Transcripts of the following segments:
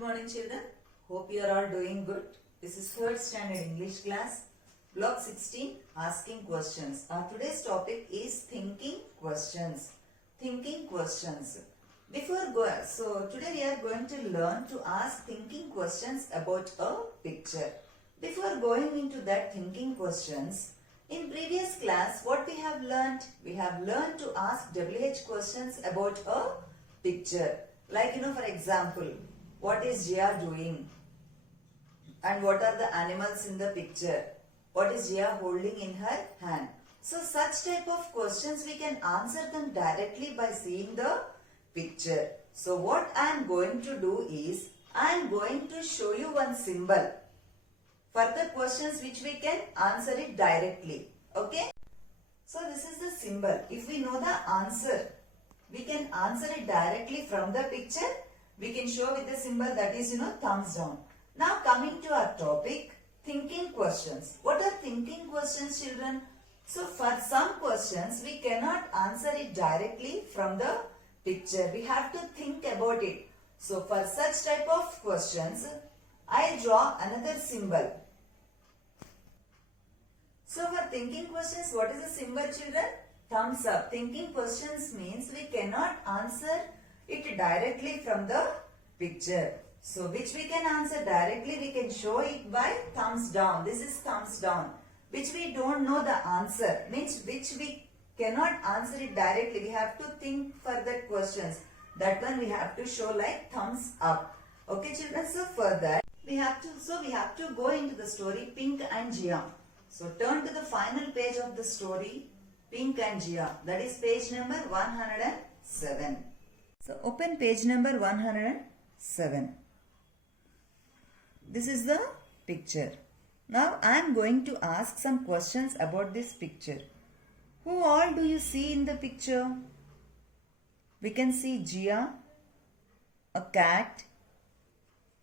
morning children. Hope you are all doing good. This is 3rd standard English class. Block 16 asking questions. Our today's topic is thinking questions. Thinking questions. Today we are going to learn to ask thinking questions about a picture. Before going into that thinking questions, in previous class what we have learned? We have learned to ask WH questions about a picture. Like for example, what is Jia doing? And what are the animals in the picture? What is Jia holding in her hand? So such type of questions we can answer them directly by seeing the picture. So what I am going to do is, I am going to show you one symbol for the questions which we can answer it directly. Okay? So this is the symbol. If we know the answer, we can answer it directly from the picture. We can show with the symbol that is thumbs down. Now coming to our topic, thinking questions. What are thinking questions, children? So for some questions we cannot answer it directly from the picture. We have to think about it. So for such type of questions, I draw another symbol. So for thinking questions, what is the symbol, children? Thumbs up. Thinking questions means we cannot answer it directly from the picture. So which we can answer directly, we can show it by thumbs down. This is thumbs down. Which we don't know the answer, means which we cannot answer it directly. We have to think for that questions. That one we have to show like thumbs up. Okay children, so for that we have to go into the story Pink and Jia. So turn to the final page of the story Pink and Jia. That is page number 107. So open page number 107. This is the picture. Now I am going to ask some questions about this picture. Who all do you see in the picture? We can see Jia, a cat.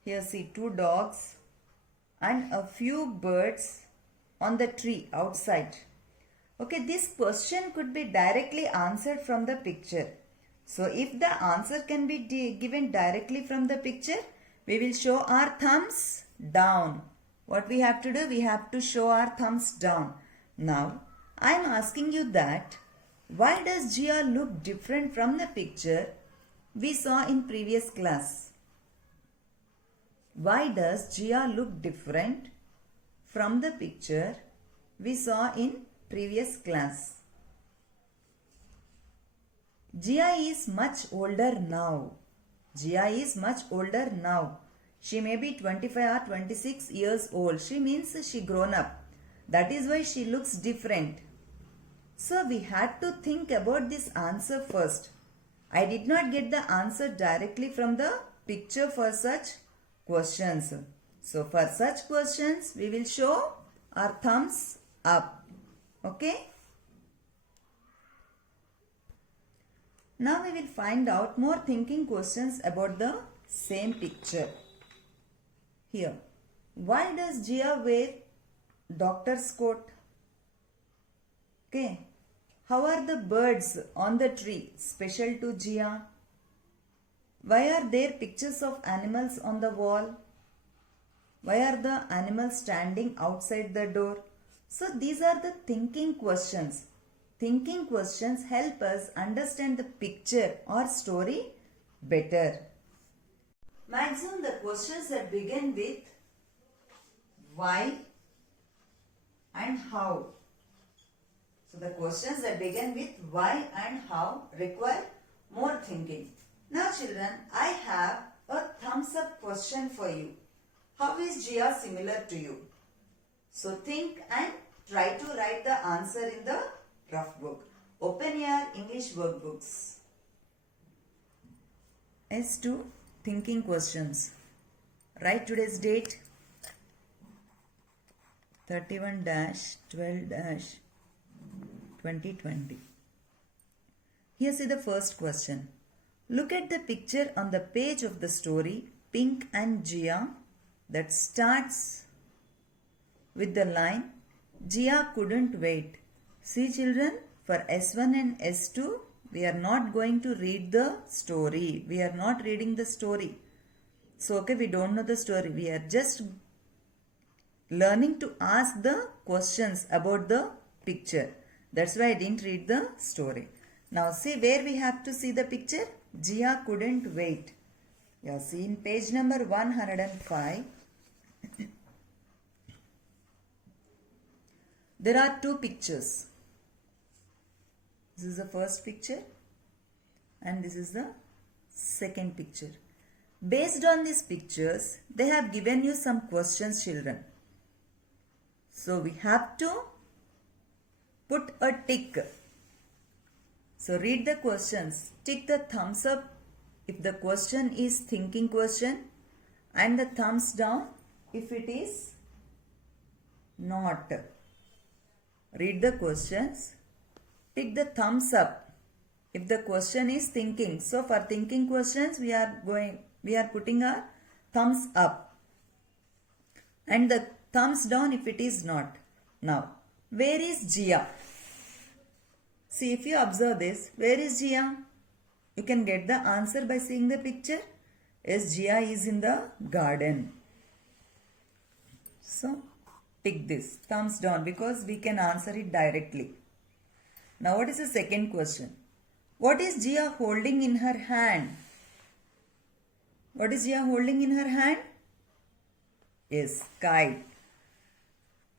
Here see 2 dogs and a few birds on the tree outside. Okay, this question could be directly answered from the picture. So if the answer can be given directly from the picture, we will show our thumbs down. What we have to do? We have to show our thumbs down. Now, I am asking you that why does Jia look different from the picture we saw in previous class? Why does Jia look different from the picture we saw in previous class? Jia is much older now. Jia is much older now. She may be 25 or 26 years old. She means she grown up. That is why she looks different. So we had to think about this answer first. I did not get the answer directly from the picture for such questions. So for such questions, we will show our thumbs up. Okay? Now we will find out more thinking questions about the same picture. Here, why does Jia wear doctor's coat? Okay. How are the birds on the tree special to Jia? Why are there pictures of animals on the wall? Why are the animals standing outside the door? So these are the thinking questions. Thinking questions help us understand the picture or story better. Maximum the questions that begin with why and how. So the questions that begin with why and how require more thinking. Now children, I have a thumbs up question for you. How is Jia similar to you? So think and try to write the answer in the rough book. Open your English workbooks. S2 thinking questions. Write today's date 31-12-2020. Here see the first question. Look at the picture on the page of the story Pink and Jia that starts with the line Jia couldn't wait. See children, for S1 and S2 we are not going to read the story. We are not reading the story. So, okay, we don't know the story. We are just learning to ask the questions about the picture. That's why I didn't read the story. Now, see where we have to see the picture. Jia couldn't wait. Yeah, see in page number 105. There are two pictures. This is the first picture and this is the second picture. Based on these pictures, they have given you some questions, children. So we have to put a tick. So read the questions. Tick the thumbs up if the question is thinking question and the thumbs down if it is not. Read the questions. Tick the thumbs up if the question is thinking. So for thinking questions we are putting a thumbs up and the thumbs down if it is not. Now where is Jia? See, if you observe this, where is Jia? You can get the answer by seeing the picture. Yes, Jia is in the garden. So tick this thumbs down because we can answer it directly. Now what is the second question? What is Jia holding in her hand? What is Jia holding in her hand? Yes, kite.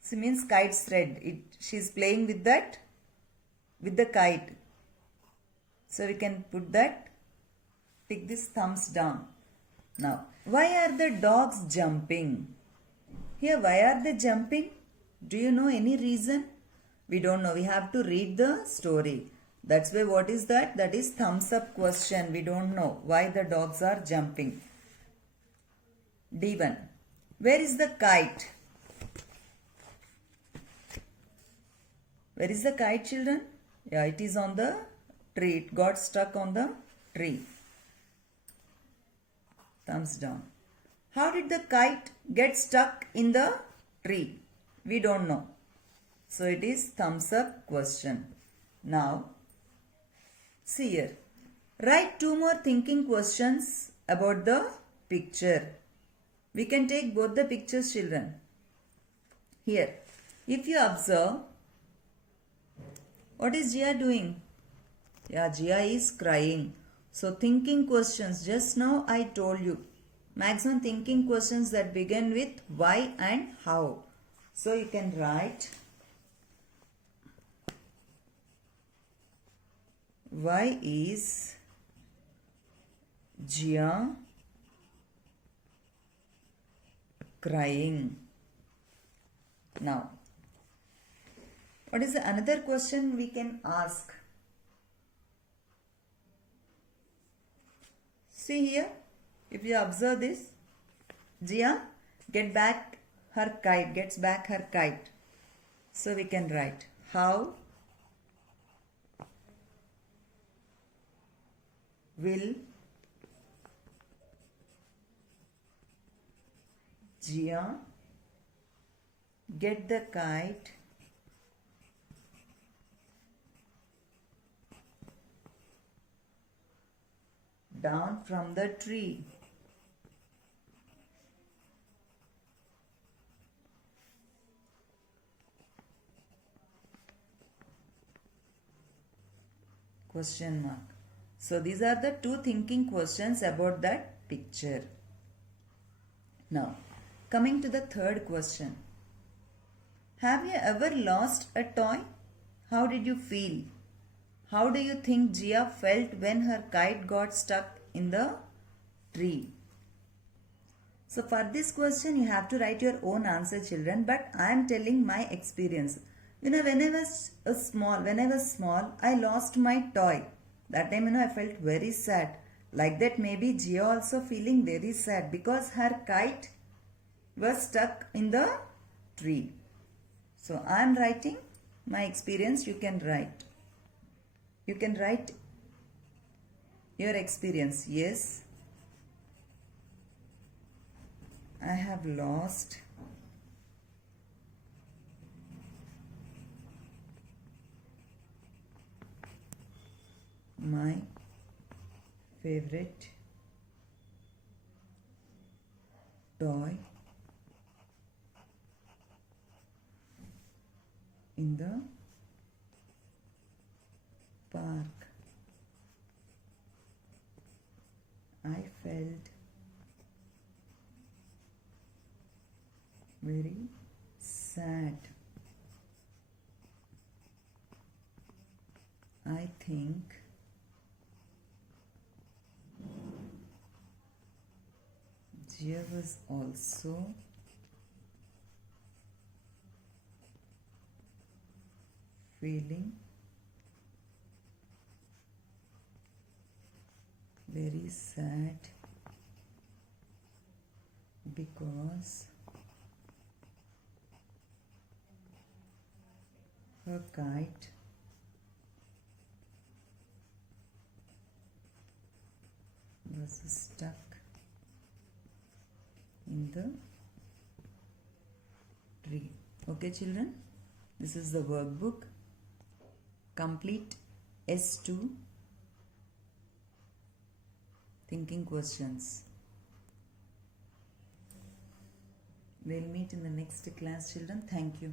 She means kite thread. She is playing with that, with the kite. So we can put that, tick this thumbs down. Now, why are the dogs jumping? Here, why are they jumping? Do you know any reason? We don't know. We have to read the story. That's why what is that? That is thumbs up question. We don't know why the dogs are jumping. D1. Where is the kite? Where is the kite, children? Yeah, it is on the tree. It got stuck on the tree. Thumbs down. How did the kite get stuck in the tree? We don't know. So it is thumbs up question. Now, see here. Write two more thinking questions about the picture. We can take both the pictures, children. Here, if you observe, what is Jia doing? Yeah, Jia is crying. So thinking questions, just now I told you. Maximum thinking questions that begin with why and how. So you can write, why is Jia crying? Now, what is another question we can ask? See here, if you observe this, Jia gets back her kite. So we can write, how will Jia get the kite down from the tree? Question mark. So these are the two thinking questions about that picture. Now, coming to the third question. Have you ever lost a toy? How did you feel? How do you think Jia felt when her kite got stuck in the tree? So for this question, you have to write your own answer, children, but I am telling my experience. You know, when I was small, I lost my toy. That time, I felt very sad. Like that, maybe Jia also feeling very sad because her kite was stuck in the tree. So I am writing my experience. You can write. You can write your experience. Yes, I have lost my favorite toy in the park. I felt very sad. I think Jia was also feeling very sad because her kite was stuck in the tree. Okay, children, this is the workbook. Complete S2 thinking questions. We'll meet in the next class, children. Thank you.